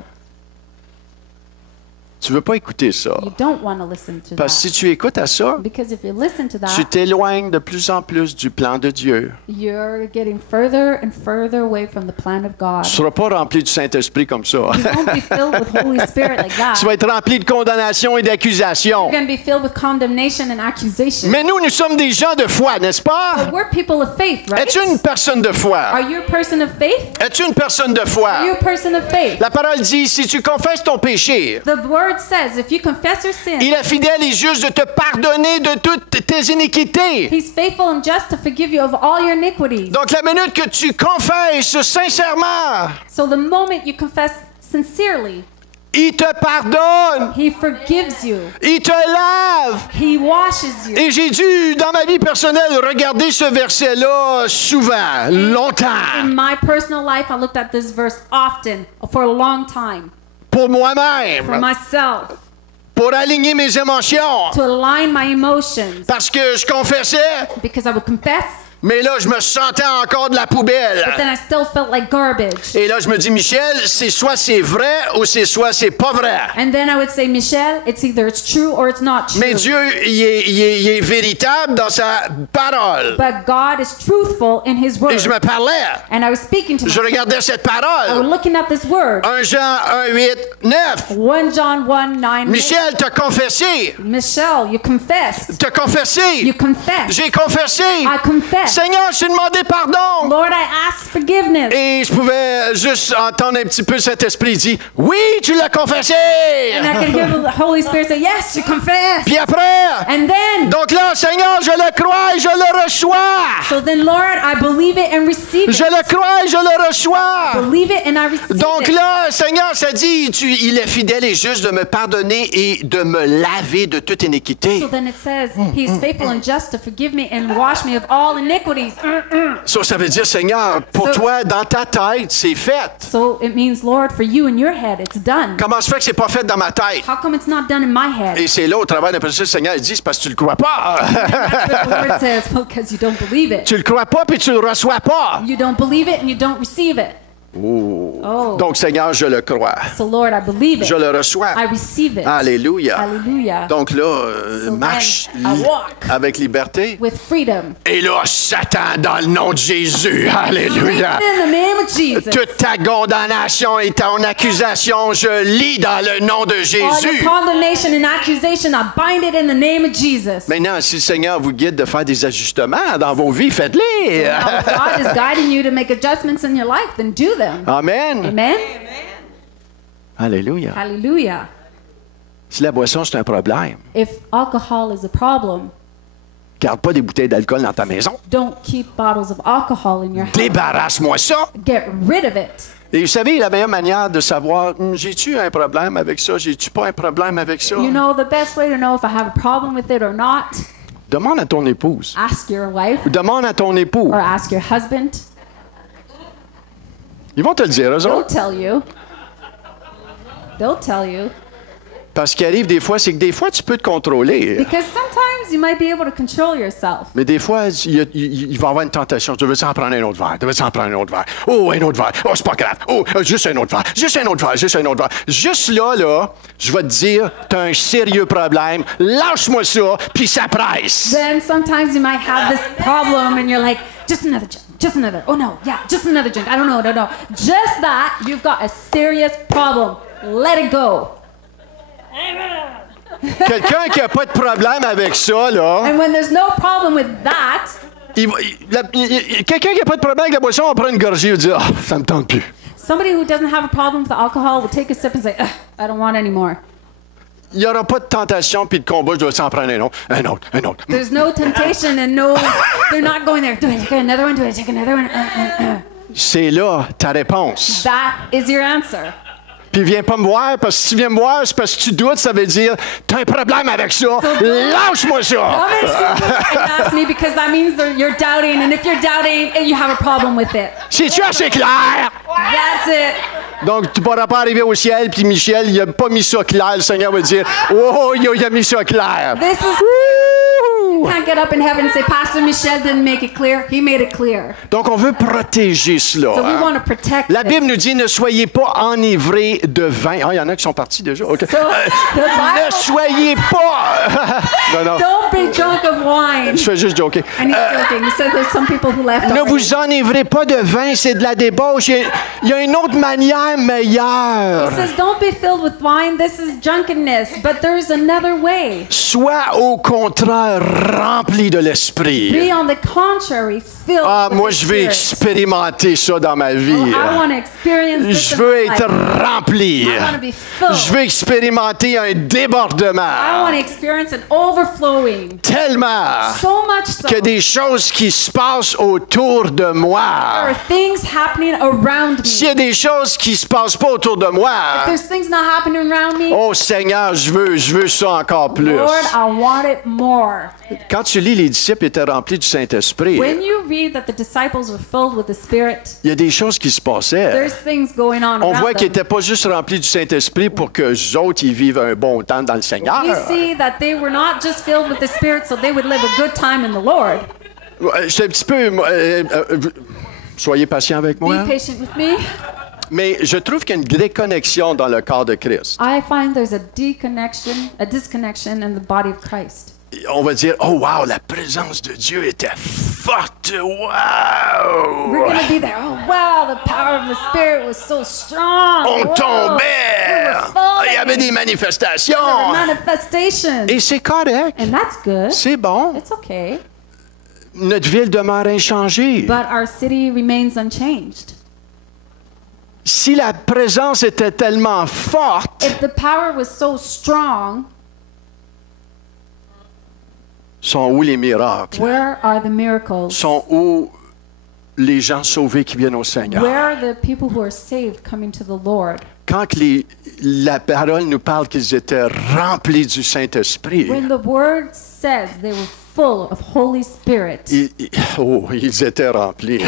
Tu veux pas écouter ça. You don't want to listen to Parce que that. si tu écoutes à ça, Because if you listen to tu that, t'éloignes de plus en plus du plan de Dieu. you're getting further and further away from the plan of God. Tu ne seras pas rempli du Saint-Esprit comme ça. You won't be filled with Holy Spirit like that. Tu vas être rempli de condamnation et d'accusation. You're going to be filled with condemnation and accusation. Mais nous sommes des gens de foi, n'est-ce pas? But we're people of faith, right? Es-tu une personne de foi? Are you a person of faith? Es-tu une personne de foi? Are you a person of faith? La parole dit, si tu confesses ton péché, The word word says, if you confess your sin, il est fidèle et juste de te pardonner de toutes tes iniquités. He's faithful and just to forgive you of all your iniquities. Donc, la minute que tu confesses sincèrement, So the moment you confess sincerely, il te pardonne, He forgives you. il te lave. He washes you. Et j'ai dû, dans ma vie personnelle, regarder ce verset-là souvent, longtemps, In my personal life, I looked at this verse often, for a long time, pour for moi-même, myself, pour aligner mes émotions. to align my emotions. Parce que je confessais, Because I would confess, mais là, je me sentais encore de la poubelle. but then I still felt like garbage. Et là, je me dis, Michel, c'est soit c'est vrai ou c'est soit c'est pas vrai. And then I would say, Michelle, it's either it's true or it's not true. Mais Dieu, il est véritable dans sa parole. But God is truthful in His word. Et je me parlais. And I was speaking to Je myself. regardais cette I was parole. looking at this word. 1 Jean 1, 8, 9. 1 John 1, 9. Michel, t'as confessé. Michelle, you confessed. T'as confessé. You confessed. J'ai confessé. I confessed. Seigneur, je t'ai demandé pardon. Lord, I ask forgiveness. Et je pouvais juste entendre un petit peu cet esprit dire, oui, tu l'as confessé. And I could hear the Holy Spirit say, yes, you confessed. Puis après, And then, donc là, Seigneur, je le crois et je le reçois. so then, Lord, I believe it and receive Je it. le crois et je le reçois. Believe it and I receive Donc it. là, Seigneur, ça dit, il est fidèle et juste de me pardonner et de me laver de toute iniquité. So then it says, He is faithful and just to forgive me and wash me of all iniquities. Ça veut dire, Seigneur, pour So- toi, dans ta tête, c'est fait. So it means, Lord, for you in your head, it's done. Comment se fait que c'est pas fait dans ma tête? How come it's not done in my head? Et c'est là, au travers d'un processus, Seigneur, il dit, c'est parce que tu le crois pas. That's what the word says, because you don't believe it. Tu le crois pas, puis tu le reçois pas. You don't believe it and you don't receive it. Oh. Donc, Seigneur, je le crois. So Lord, I believe it. Je le reçois. I receive it. Alléluia. Hallelujah. Donc là, So marche then I walk avec liberté. with freedom. Et là, Satan, dans le nom de Jésus, alléluia. In the name of Jesus. Toute ta condamnation et ton accusation, je lis dans le nom de All your Jésus. condemnation and accusation, I bind it in the name of Jesus. Maintenant, si le Seigneur vous guide de faire des ajustements dans vos vies, faites-les. Now, if God is guiding you to make adjustments in your life, then do them. Amen. Amen? Alléluia. Hallelujah. Si la boisson, c'est un problème, If alcohol is a problem, garde pas des bouteilles d'alcool dans ta maison. don't keep bottles of alcohol in your house. Débarrasse-moi ça. Get rid of it. Et vous savez, la meilleure manière de savoir, j'ai-tu un problème avec ça, j'ai-tu pas un problème avec ça? You know, the best way to know if I have a problem with it or not, Demande à ton épouse. ask your wife Demande à ton époux. or ask your husband. Ils vont te le dire, eux They'll autres. tell you. They'll tell you. Parce qu'il arrive des fois, c'est que des fois, tu peux te contrôler. Because sometimes you might be able to control yourself. Mais des fois, il va y avoir une tentation. Tu veux en prendre un autre verre. Tu veux en prendre un autre verre. Oh, un autre verre. Oh, c'est pas grave. Oh, juste un autre verre. Juste un autre verre. Juste un autre verre. Juste là, je vais te dire, t'as un sérieux problème. Lâche-moi ça, puis ça presse. Then sometimes you might have this problem and you're like, just another drink, just another. Oh no, yeah, just another drink. I don't know, no. Just that, you've got a serious problem. Let it go. Quelqu'un qui n'a pas de problème avec ça, là, And when there's no problem with that, quelqu'un qui n'a pas de problème avec la boisson, on prend une gorgée et dit, ah, ça me tente plus. somebody who doesn't have a problem with alcohol will take a sip and say, "Ugh, I don't want any more." Il n'y aura pas de tentation puis de combat, je dois s'en prendre un autre, un autre, un autre. There's no temptation and no, they're not going there. Do I take another one? Do I take another one? C'est là ta réponse. That is your answer. Puis viens pas me voir, parce que si tu viens me voir, c'est parce que tu doutes, ça veut dire, t'as un problème avec ça, lâche-moi ça! Come and see me and ask me because that means that you're doubting, and if you're doubting, you have a problem with it. C'est-tu assez clair? That's it. Donc, tu ne pourras pas arriver au ciel, puis Michel, il n'a pas mis ça clair. Le Seigneur va dire, oh, il a mis ça clair. This is. You can't get up in heaven and say, Pastor Michel didn't make it clear. He made it clear. Donc, on veut protéger cela. So we hein. want to protect La this. Bible nous dit, ne soyez pas enivrés de vin. Ah, il y en a qui sont partis déjà. OK. So the Ne Bible, soyez pas... non. don't be drunk of wine. Je fais juste joker. And he's joking. He said there's some people who left Ne already. vous enivrez pas de vin, c'est de la débauche. Il y a une autre manière meilleure. He says, don't be filled with wine. This is drunkenness. But there's another way. Sois au contraire rempli de l'Esprit. Be on the contrary, filled Ah, with moi, the je veux Spirit. expérimenter ça dans ma vie. Oh, I want to experience this Je in veux my être life. rempli. I want to be filled. Je veux expérimenter un I débordement. want to experience an overflowing. Tellement So much so. que des choses qui se passent autour de There moi. are things happening around S'il y me. a des choses qui se passent pas autour de moi, There's things not happening around me. oh Seigneur, je veux ça encore plus. Lord, I want it more. Quand tu lis les disciples étaient remplis du Saint-Esprit, When you read that the disciples were filled with the Spirit, il y a des choses qui se passaient. there's things going on On around voit qu'ils them. n'étaient pas juste remplis du Saint-Esprit pour que eux autres ils vivent un bon temps dans le Seigneur. We see that they were not just filled with the Spirit so they would live a good time in the Lord. C'est un petit peu... soyez patient avec moi. Be patient with me. Mais je trouve qu'il y a une déconnexion dans le corps de Christ. I find there's a disconnection in the body of Christ. On va dire, oh wow, la présence de Dieu était forte. Wow! We're going to be there. Oh, wow, the power of the Spirit was so strong. On Whoa, tombait. we were falling. Il y avait des manifestations. Manifestations. Et c'est correct. And that's good. C'est bon. It's okay. Notre ville demeure inchangée. But our city remains unchanged. Si la présence était tellement forte, If the power was so strong, sont où les miracles? where are the miracles? Sont où les gens sauvés qui viennent au Seigneur? Where are the people who are saved coming to the Lord? Quand la parole nous parle qu'ils étaient remplis du Saint-Esprit, When the word says they were full of Holy Spirit, ils étaient remplis.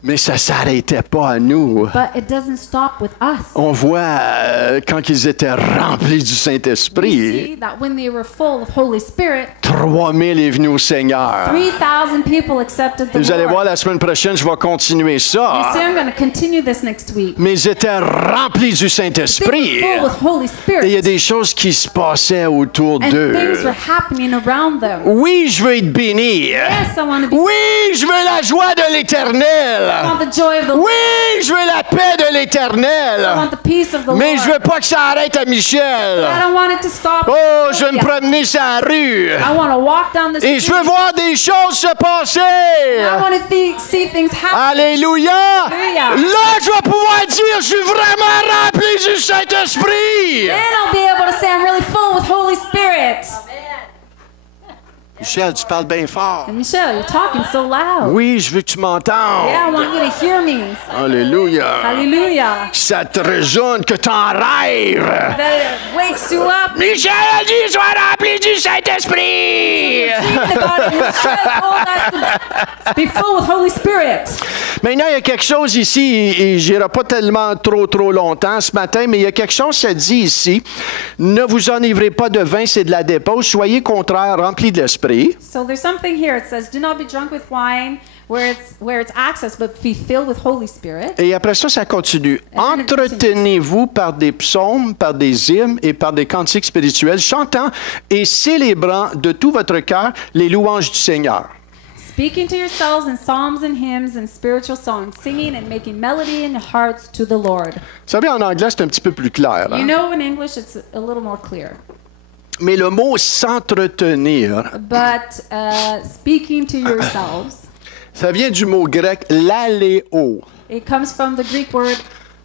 Mais ça ne s'arrêtait pas à nous. but it doesn't stop with us. On voit quand ils étaient remplis du We Saint-Esprit, see that when they were full of Holy Spirit, 3000 est venu au Seigneur. 3,000 people accepted the Vous allez Lord. voir la semaine prochaine, je vais continuer You ça. see, I'm going to continue this next week. Mais ils étaient remplis du They Saint-Esprit. were full with Holy Et il y a Spirit, des choses qui se passaient autour and d'eux. things were happening around them. Oui, je veux être béni. Yes, I want to be. Oui, je veux la joie de l'Éternel. I want the joy of the Lord. Oui, je veux la paix de I l'Éternel. want the peace of the Mais Lord. je veux pas que ça arrête à Michel. I don't want it to stop. Oh, je veux me Yeah. promener sur la rue. I want to walk down the Et street. je veux voir des choses se passer. I want to see things happen. Alléluia. Alléluia. Là, je vais pouvoir dire, je suis vraiment rempli du Saint-Esprit. Then I'll be able to say I'm really full with Holy Spirit. Michel, tu parles bien fort. And Michelle, you're talking so loud. Oui, je veux que tu m'entendes. Yeah, I want you to hear me. Alléluia. Hallelujah. Ça te résonne que t'en rêves. That it wakes you up. Michel a dit, sois rempli du Saint-Esprit. Thinking about it. Michelle told us to be full with Holy Spirit. Maintenant, il y a quelque chose ici, et je n'irai pas tellement trop longtemps ce matin, mais il y a quelque chose, ça dit ici, ne vous enivrez pas de vin, c'est de la dépose, soyez contraire, remplis de l'Esprit. So there's something here. It says, "Do not be drunk with wine, where it's access, but be filled with Holy Spirit." Et après ça continue. And then it Entretenez-vous par des psaumes, par des hymnes et par des cantiques spirituels, chantant et célébrant de tout votre cœur les louanges du Seigneur. Speaking to yourselves in psalms and hymns and spiritual songs, singing and making melody in your hearts to the Lord. Vous savez, en anglais, c'est un petit peu plus clair. You Hein? know, in English, it's a little more clear. Mais le mot s'entretenir, But speaking to yourselves, ça vient du mot grec laléo. it comes from the Greek word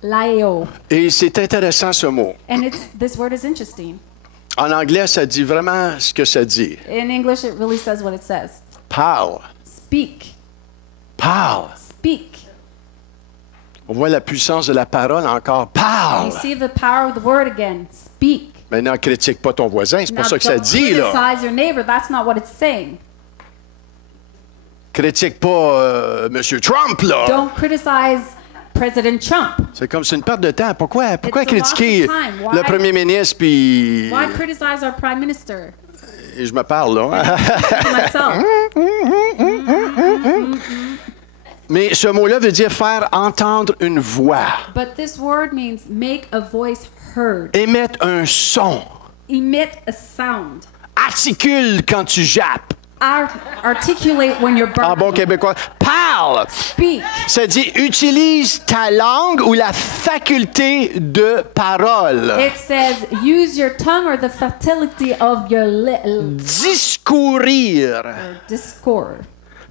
laio. Et c'est intéressant ce mot. And this word is interesting. En anglais, ça dit vraiment ce que ça dit. In English, it really says what it says. Parle, Speak. parle. Speak. On voit la puissance de la parole encore. Parle. You see the power of the word again. Speak. Maintenant, critique pas ton voisin, c'est pas Now, ça que ça don't dit, là. criticize your neighbor. That's not what it's saying. Critique pas M. Trump, là. Don't criticize President Trump. C'est comme c'est une perte de temps. Pourquoi It's a critiquer loss of time. Why- le premier ministre, puis... Why criticize our prime minister? Et je me parle, là. To myself. Mais ce mot-là veut dire faire entendre une voix. But this word means make a voice heard. Émettre un son. Emit a sound. Articule quand tu jappes. articulate when you're En burdened. bon québécois, parle. Speak. Ça dit, utilise ta langue ou la faculté de parole. It says, use your tongue or the fertility of your Discourir, discord.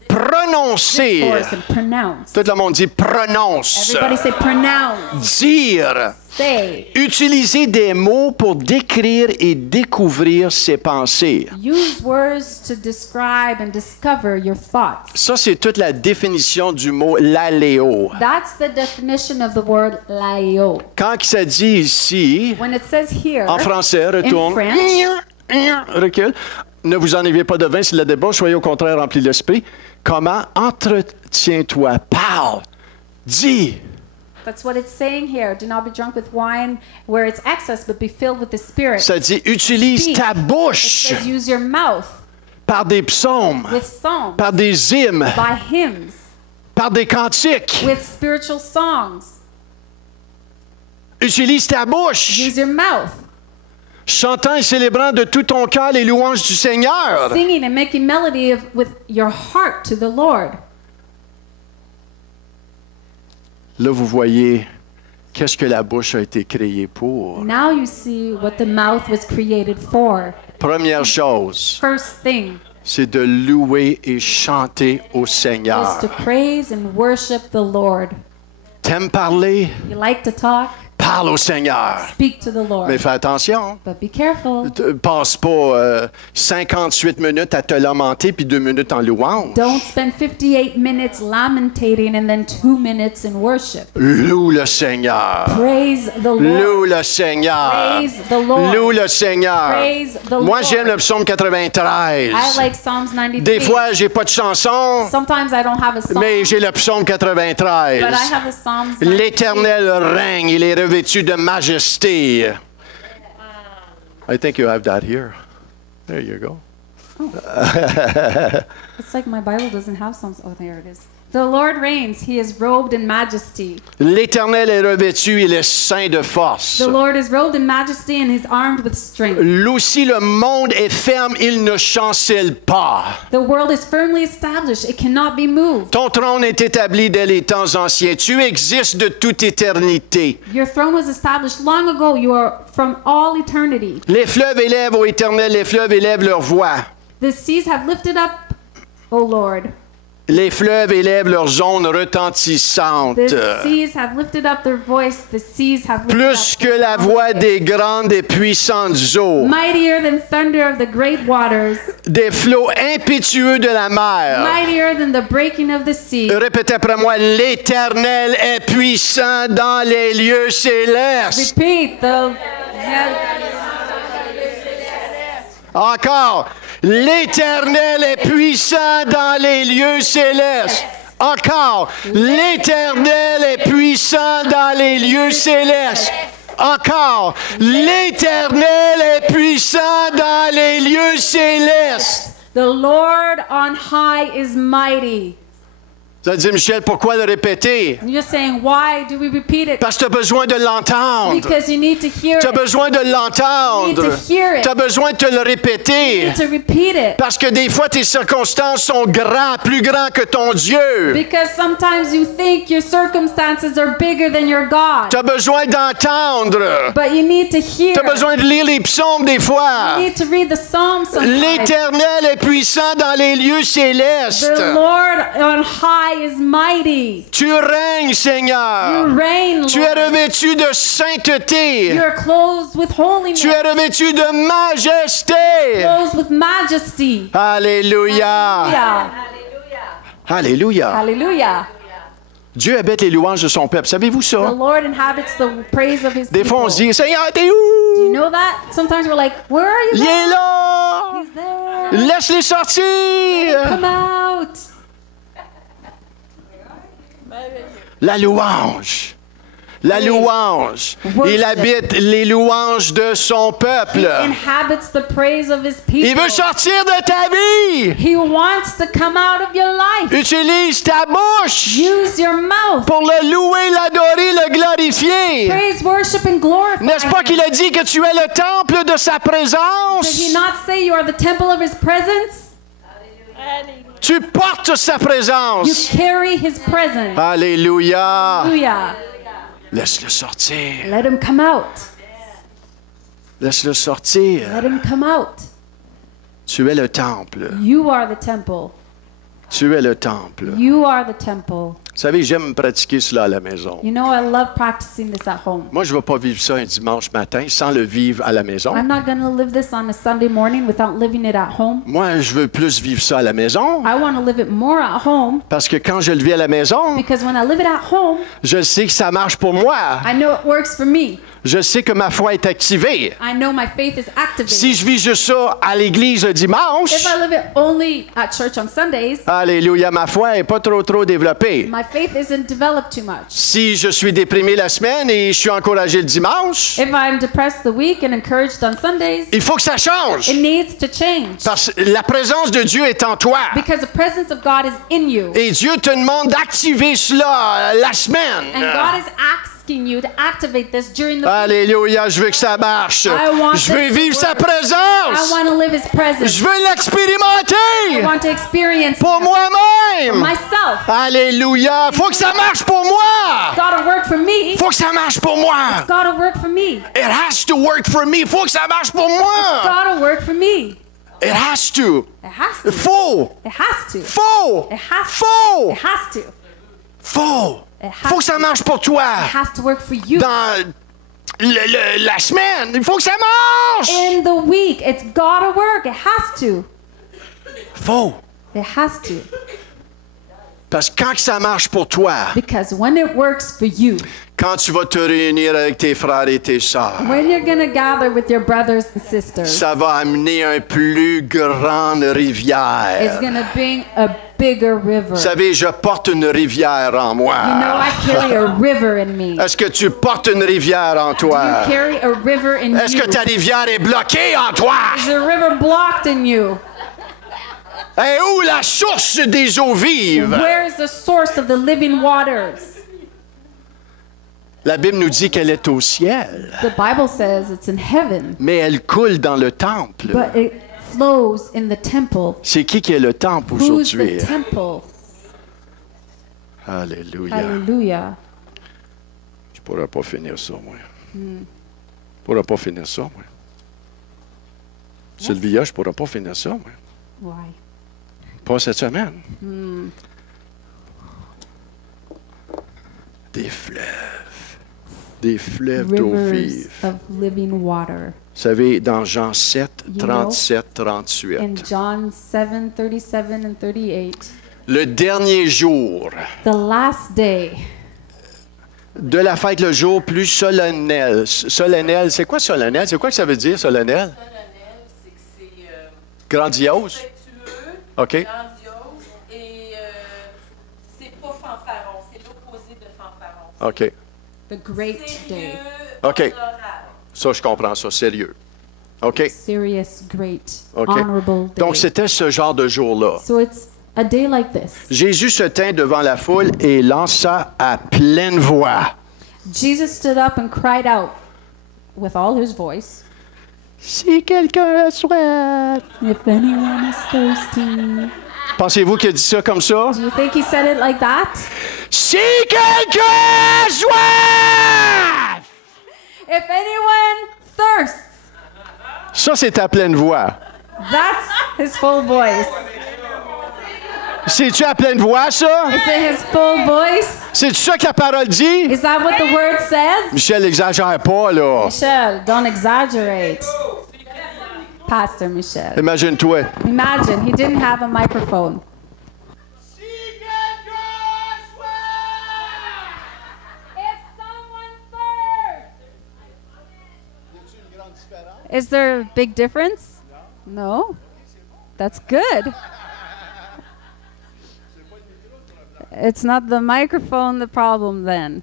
prononcer. Discourse and pronounce. Tout le monde dit prononce. Everybody say pronounce. Dire. Say. Utiliser des mots pour décrire et découvrir ses pensées. Use words to describe and discover your thoughts. Ça, c'est toute la définition du mot laléo. That's the definition of the word laio. Quand il s'est dit ici, When it says here, en français, retourne, French. recule, ne vous enlevez pas de vin s'il y a des bons, soyez au contraire remplis d'esprit. Comment entretiens-toi? Parle, dis. That's what it's saying here. Do not be drunk with wine where it's excess, but be filled with the Spirit. Ça dit, utilise Speak. ta It bouche says use your mouth par des psaumes, with psalms, par des hymnes, by hymns, par des cantiques. with spiritual songs. Utilise ta bouche, Use your mouth, chantant et célébrant de tout ton cœur les louanges du Seigneur. singing and making melody with your heart to the Lord. Là, vous voyez qu'est-ce que la bouche a été créée pour. Now you see what the mouth was created for. Première chose, First thing c'est de louer et chanter au is Seigneur. to praise and worship the Lord. T'aimes parler? You like to talk? Parle au Seigneur. Speak to the Lord. Mais fais attention. But be careful. Passe pas 58 minutes à te lamenter puis 2 minutes en louange. Don't spend 58 minutes lamentating and then 2 minutes in worship. Loue le Seigneur. Praise the Lord. Loue le Seigneur. Praise the Lord. Loue le Seigneur. Praise the Moi, Lord. j'aime le psaume 93. I like Psalms 93. Des fois, j'ai pas de chanson, Sometimes I don't have a song, mais j'ai le psaume 93. but I have a Psalms 93. L'Éternel règne, il est revêtu de majesté. I think you have that here. There you go. It's like my Bible doesn't have Psalms. Oh, there it is. The Lord reigns. He is robed in majesty. L'Éternel est revêtu, il est saint de force. The Lord is robed in majesty and he's armed with strength. Aussi le monde est ferme, il ne chancelle pas. The world is firmly established. It cannot be moved. Ton trône est établi dès les temps anciens. Tu existes de toute éternité. Your throne was established long ago. You are from all eternity. Les fleuves élèvent au Éternel, les fleuves élèvent leur voix. The seas have lifted up, O Lord. Les fleuves élèvent leurs ondes retentissantes. The seas have lifted up their voice. The seas have lifted Plus up que their la sound. voix des grandes et puissantes eaux. Mightier than thunder of the great waters. Des flots impétueux de la mer. Mightier than the breaking of the sea. Répétez après moi, l'Éternel est puissant dans les lieux célestes. Repeat the. Encore, l'Éternel est puissant dans les lieux célestes. Encore, l'Éternel est puissant dans les lieux célestes. Encore, l'Éternel est puissant dans les lieux célestes. The Lord on high is mighty. Vous allez dire, Michel, pourquoi le répéter? And you're saying, why do we repeat it? Parce que tu as besoin de l'entendre. Because you need to hear Tu as it. besoin de l'entendre. You need to hear it. Tu as besoin de te le You répéter. need to repeat it. Parce que des fois, tes circonstances sont grands, plus grands que ton Dieu. Because sometimes you think your circumstances are bigger than your God. Tu as besoin d'entendre. But you need to hear. Tu as besoin de lire les psaumes des fois. You need to read the Psalms sometimes. L'Éternel est puissant dans les lieux célestes. The Lord on high is mighty. Tu règnes, You Seigneur. reign, Tu es Lord. revêtu de sainteté. You are clothed with holiness. Tu es revêtu de majesté. Clothed with majesty. Alléluia. Yeah. Alléluia. Hallelujah. Dieu habite les louanges de son peuple. Savez-vous The ça? Lord inhabits the praise of his Des fois, on people. se dit, Seigneur, t'es You où? know that? Sometimes we're like, where are you? Il est là. He's there. Laisse-les sortir. Come out. La louange. La louange. Il habite les louanges de son peuple. Inhabits the praise of his people. Il veut sortir de ta vie. He wants to come out of your life. Utilise ta bouche Use your mouth. pour le louer, l'adorer, le glorifier. Praise, worship, and glorify N'est-ce pas him. qu'il a dit que tu es le temple de sa Did he présence? not say you are the temple of his presence? Tu portes sa You présence. carry his presence. Alléluia. Hallelujah. Laisse-le sortir. Let him come out. Laisse-le sortir. Let him come out. Tu es le temple. You are the temple. Tu es le temple. You are the temple. Vous savez, j'aime pratiquer cela à la maison. You know, I love practicing this at home. Moi, je ne vais pas vivre ça un dimanche matin sans le vivre à la maison. I'm not going to live this on a Sunday morning without living it at home. Moi, je veux plus vivre ça à la maison. I want to live it more at home Parce que quand je le vis à la maison, because when I live it at home, je sais que ça marche pour moi. I know it works for me. Je sais que ma foi est activée. I know my faith is activated. Si je vis juste ça à l'église le dimanche, If I live it only at church on Sundays, alléluia, ma foi n'est pas trop développée. my faith isn't developed too much. Si je suis déprimé la semaine et je suis encouragé le dimanche, If I'm depressed the week and encouraged on Sundays, il faut que ça change. it needs to change Parce que la présence de Dieu est en toi. because the presence of God is in you. Et Dieu te demande d'activer cela la semaine. And God is asking you to activate this during the week. Alléluia, je veux que ça marche. want Je veux this to vivre sa work. I présence. want to live his presence. Je veux I l'expérimenter want to experience pour moi-même. myself. Alléluia. Faut que ça marche pour moi. It's got to work for me. Faut que ça marche pour moi. It's got to work for me. It has to work for me. Faut que ça marche pour It's moi. got to work for me. It has to. It has to. Faut. It has to. Faut. It has to. Faut. It has to. Faut. It has Faut que ça marche pour toi. It has to work for you. Dans la semaine, il faut que ça marche. In the week, it's got to work. It has to. Faut. It has to. Parce que quand ça marche pour toi, Because when it works for you, quand tu vas te réunir avec tes frères et tes sœurs, when you're going to gather with your brothers and sisters, ça va amener une plus grande it's rivière. going to bring a bigger river. Vous savez, je porte une rivière en moi. You know, I carry a river in me. Est-ce que tu portes une rivière en You toi? carry a river in Est-ce you. que ta rivière est bloquée en toi? Is the river blocked in you? Et où la source des eaux vives? Where is the source of the living waters? La Bible nous dit qu'elle est au ciel, The Bible says it's in heaven, mais elle coule dans le temple. but it flows in the temple. C'est qui est le temple Who's aujourd'hui? the temple? Alléluia. Hallelujah. Je ne pourrais pas finir ça, moi. Je ne pourrais pas finir ça, moi. Sylvia, je ne pourrais pas finir ça, moi. Why? Pas cette semaine. Des fleuves. Des fleuves d'eau Rivers vive. of living water. Vous savez, dans Jean 7, You know, 37, 38. In John 7:37 and 38, Le dernier jour the last day de la fête, le jour plus solennel. Solennel, c'est quoi solennel? C'est quoi que ça veut dire, solennel? Solennel, c'est que c'est Grandiose. respectueux, OK. grandiose et c'est pas fanfaron, c'est l'opposé de fanfaron. OK. the great day. Sérieux, OK. honorable. Ça, je comprends ça. Sérieux. OK. Serious, great, OK. honorable day. Donc, c'était ce genre de jour-là. So it's a day like this. Jésus se tint devant la foule et lança à pleine voix. Jesus stood up and cried out with all his voice, Si quelqu'un a soif. "If anyone is thirsty." Pensez-vous qu'il a dit ça comme ça? Do you think he said it like that? Si quelqu'un a soif! If anyone thirsts, Ça, c'est à pleine voix. that's his full voice. C'est-tu à pleine voix, ça? Is it his full voice? C'est ça que la parole dit? Is that what the word says? Michel, exagère pas, là. Michelle, don't exaggerate. Pastor Michelle. Imagine-toi. Imagine, he didn't have a microphone. If someone thirsts. Is there a big difference? No. That's good. It's not the microphone the problem then.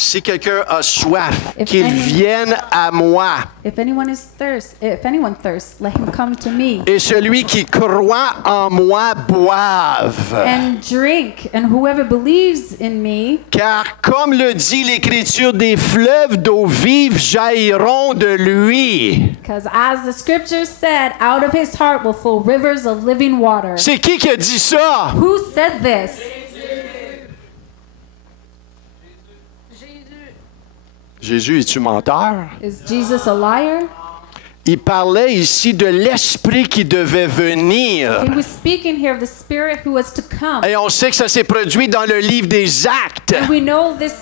Si quelqu'un a soif, If qu'il anyone- vienne à moi. If anyone thirsts, let him come to me Et celui qui croit en moi boive. and drink. And whoever believes in me, Car comme le dit l'Écriture, des fleuves d'eau vive jailliront de lui. because as the scripture said, out of his heart will flow rivers of living water. C'est qui a dit ça? Who said this? Jésus, es-tu menteur? Is Jesus a liar? Il parlait ici de l'Esprit qui devait venir. He was speaking here of the Spirit who was to come. Et on sait que ça s'est produit dans le livre des Actes. We know this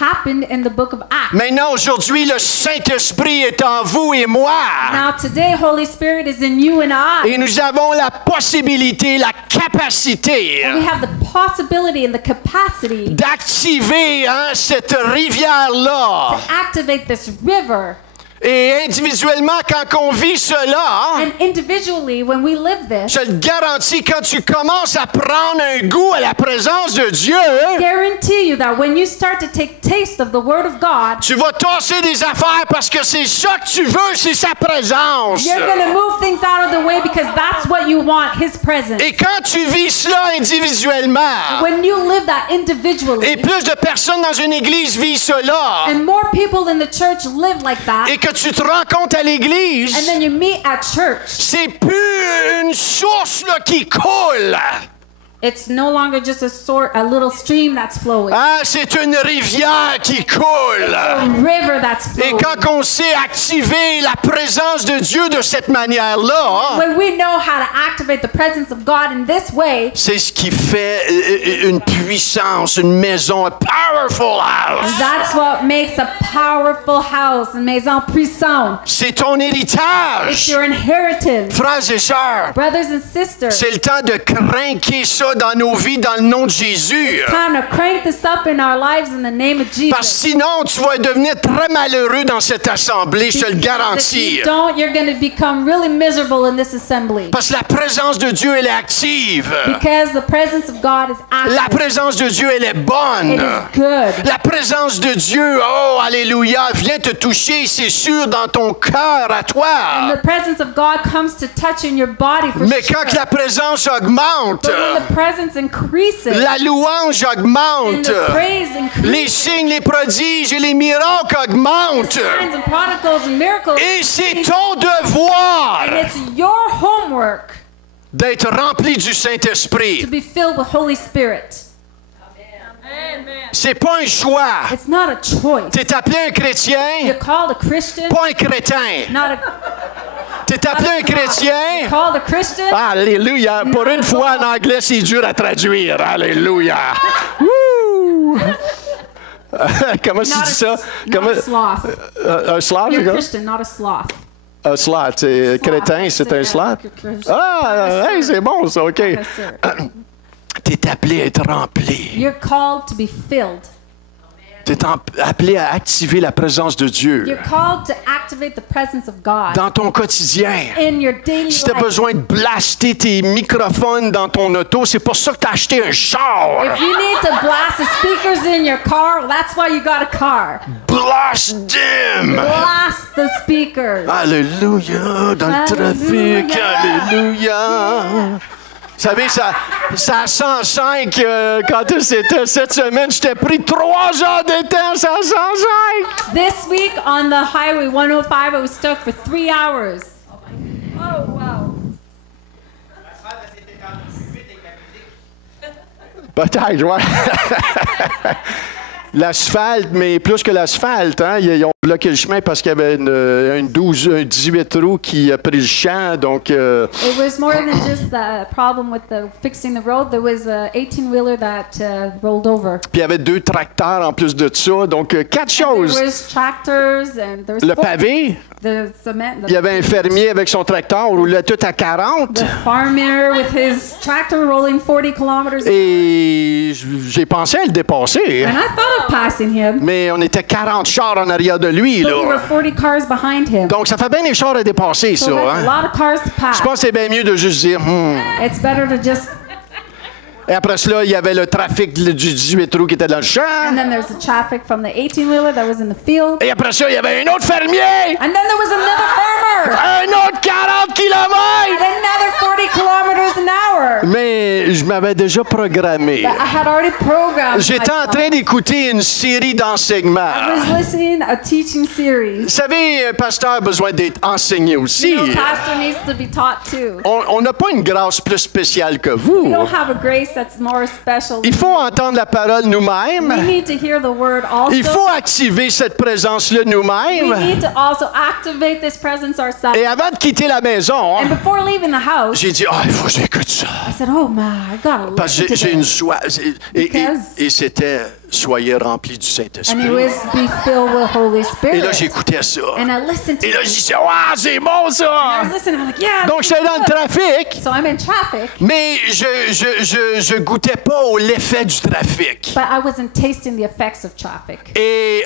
happened in the book of Acts. Maintenant, aujourd'hui, le Saint-Esprit est en vous et moi. Now today, Holy Spirit is in you and I. Et nous avons la possibilité, la capacité We have the possibility and the capacity d'activer cette rivière-là. to activate this river. Et individuellement, quand on vit cela, And individually, when we live this, je te garantis, quand tu commences à prendre un goût à la présence de Dieu, guarantee you that when you start to take taste of the Word of God, tu vas tasser des affaires parce que c'est ça que tu veux, c'est sa présence. you're going to move things out of the way because that's what you want, His presence. Et quand tu vis cela individuellement, When you live that individually, et plus de personnes dans une église vivent cela, and more people in the church live like that, et que tu te rends compte à l'église, and then you meet at church, c'est plus une source là, qui coule. it's no longer just a little stream that's flowing, Ah, c'est une rivière qui coule. a river that's Et flowing. quand on sait activer la présence de Dieu de cette manière-là, When we know how to activate the presence of God in this way, c'est ce qui fait une puissance, une maison, a powerful house. that's what makes a powerful house, a maison puissante. C'est ton It's héritage. your inheritance. Frères et sœurs, Brothers and sisters, c'est le temps de craquer ça dans nos vies dans le nom de Jésus. time to crank this up in our lives in the name of Jesus. Parce que sinon, tu vas devenir très malheureux dans cette assemblée, je te le If garantis. you don't, you're going to become really miserable in this assembly. Parce que la présence de Dieu, elle est active. Because the presence of God is La active. présence de Dieu, elle est bonne. It is good. La présence de Dieu, oh, alléluia, vient te toucher, c'est sûr, dans ton cœur à And toi. the presence of God comes to touch in your body for Mais sure. quand la présence augmente, But when the presence increases, la louange and augmente, the praise les increases, signes, les prodiges et les miracles augmentent. signs and prodigals and miracles, Et c'est ton devoir and it's your homework d'être rempli du to Saint-Esprit. be filled with Holy Spirit. C'est pas un choix. It's not a choice. T'es appelé un You're chrétien, called a Christian, pas un crétin. not a T'es appelé un You're chrétien. called a Christian. Alléluia. Pour une fois, en anglais, c'est dur à traduire. Alléluia. Wouh! Comment tu Not dis ça? not a sloth. Un sloth, You're c'est a quoi? Christian, not a sloth. Un sloth, c'est crétin, c'est un sloth. Ah, hey, c'est bon ça, OK. Yes, sir. T'es appelé à être rempli. You're called to be filled. T'es appelé à activer la présence de Dieu You're called to activate the presence of God dans ton quotidien. in your daily Si tu as life. besoin de blaster tes microphones dans ton auto, c'est pour ça que tu as acheté un char. If you need to blast the speakers in your car, that's why you got a car. Blast them! Blast the speakers. Alléluia! Dans le trafic, alléluia! Vous savez, ça à 105, quand c'était cette semaine, je t'ai pris 3 heures de temps, ça à 105! This week on the highway 105, I was stuck for 3 hours. Oh, wow. Peut-être, ouais. L'asphalte, mais plus que l'asphalte, hein, ils ont bloqué le chemin parce qu'il y avait un 18 roues qui a pris le champ, donc... It was more than just the problem with fixing the road. There was a 18-wheeler that rolled over. Puis il y avait 2 tracteurs en plus de ça, donc 4 There choses. was tractors and there was Le pavé, the cement. il y avait un fermier avec son tracteur, on roulait tout à 40. The farmer with his tractor rolling 40 kilometers. Et j'ai pensé à le dépasser. And I thought of passing him, Mais on était 40 chars en arrière de lui, but we were là. 40 cars behind him. Donc ça fait bien des chars à dépasser, So ça. that's a Hein? lot of cars to pass. Je pense que c'est bien mieux de juste dire, It's better to just Et après cela, il y avait le trafic du 18 roues qui était dans le champ. And then there's the traffic from the 18-wheeler that was in the field. Et après ça, il y avait un autre fermier. And then there was another farmer. Un autre 40 And kilomètres. another 40 kilometers an hour. Mais je m'avais déjà programmé. But I had already programmed J'étais en myself. train d'écouter une série I d'enseignements. was listening a teaching Vous series. savez, un pasteur a besoin d'être enseigné aussi. You know, pastor needs to be taught too. On n'a pas une grâce plus spéciale que vous. We don't have a grace that's more special. Il faut entendre la parole We nous-mêmes. need to hear the word also. Il faut activer cette présence-là We nous-mêmes. need to also activate this presence ourselves. Et avant de quitter la maison, And before leaving the house, j'ai dit, il faut que j'écoute ça. I said, oh my, I gotta Parce listen que to j'ai une this. soif. Because- Et c'était, soyez remplis du And it Saint-Esprit. was be filled with Holy Et là, Spirit. j'écoutais ça. And I listened to Et là, it. je disais, c'est bon I ça! was listening, I'm like, yeah. Donc, this j'étais is dans le good. trafic, So I'm in traffic, mais je goûtais pas au l'effet du trafic. but I wasn't tasting the effects of traffic. Et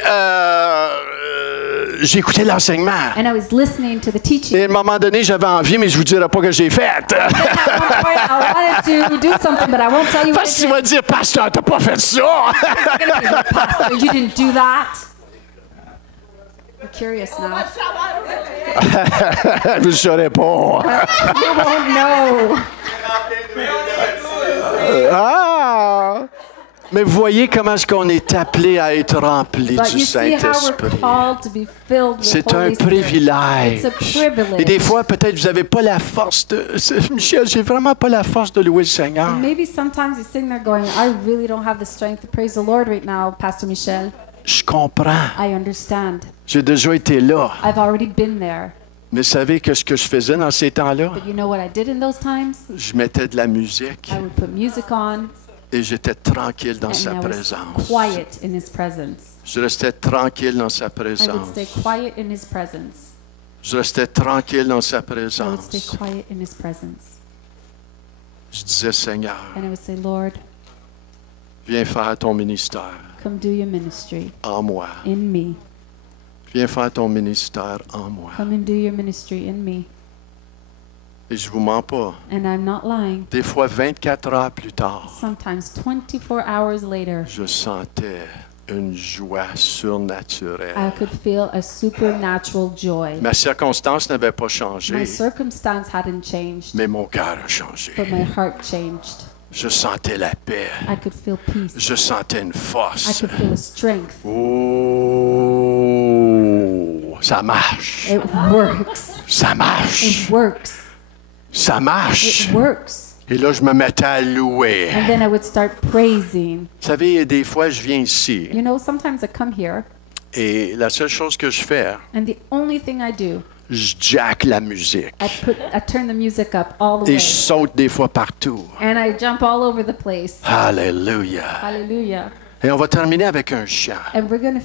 j'écoutais l'enseignement. And I was listening to the teaching. Et à un moment donné, j'avais envie, mais je vous dirai pas que j'ai fait. Then at one point, I wanted to do something, but I won't tell you what Parce I que tu did. vas dire, pasteur, t'as pas fait ça. You're gonna be like, Pastor, you didn't do that. I'm curious now. Je ne saurais pas. You won't know. Ah! Mais vous voyez comment est-ce qu'on est appelé à être rempli But du you see how we're Saint-Esprit. called to be filled with C'est un Holy Spirit. privilège. It's a privilege. Et des fois, peut-être, vous n'avez pas la force de... Michel, j'ai vraiment pas la force de louer le Seigneur. Maybe sometimes you're sitting there going, I really don't have the strength to praise the Lord right now, Pastor Michel. Je comprends. I understand. J'ai déjà été là. I've already been there. Mais savez que ce que je faisais dans ces temps-là? But you know what I did in those times? Je mettais de la musique I would put music on et j'étais tranquille dans and sa I was présence. quiet in His presence. Je restais tranquille dans sa I would présence. stay quiet in His presence. Je restais tranquille dans sa I would stay présence. quiet in His presence. Je disais, Seigneur, And I would say, Lord, viens faire ton ministère come do your ministry en moi. in me. Viens faire ton ministère en moi. Come and do your ministry in me. Et je vous mens pas. And I'm not lying. Des fois, 24 heures plus tard, Sometimes 24 hours later, je sentais une joie surnaturelle. I could feel a supernatural joy. Ma circonstance n'avait pas changé, My circumstance hadn't changed, mais mon cœur a changé. but my heart changed. Je sentais la paix. I could feel peace. Je sentais une I force. could feel a strength. Oh, ça marche. It works. Ça marche. It works. Ça marche. It works. Et là, je me mettais à louer. And then I would start praising. Vous savez, des fois, je viens ici You know, sometimes I come here, et la seule chose que je fais, and the only thing I do, je jack la musique. I turn the music up all the Et way. je saute des fois partout. And I jump all over the place. Alléluia. Hallelujah. Et on va terminer avec un chant. And we're going to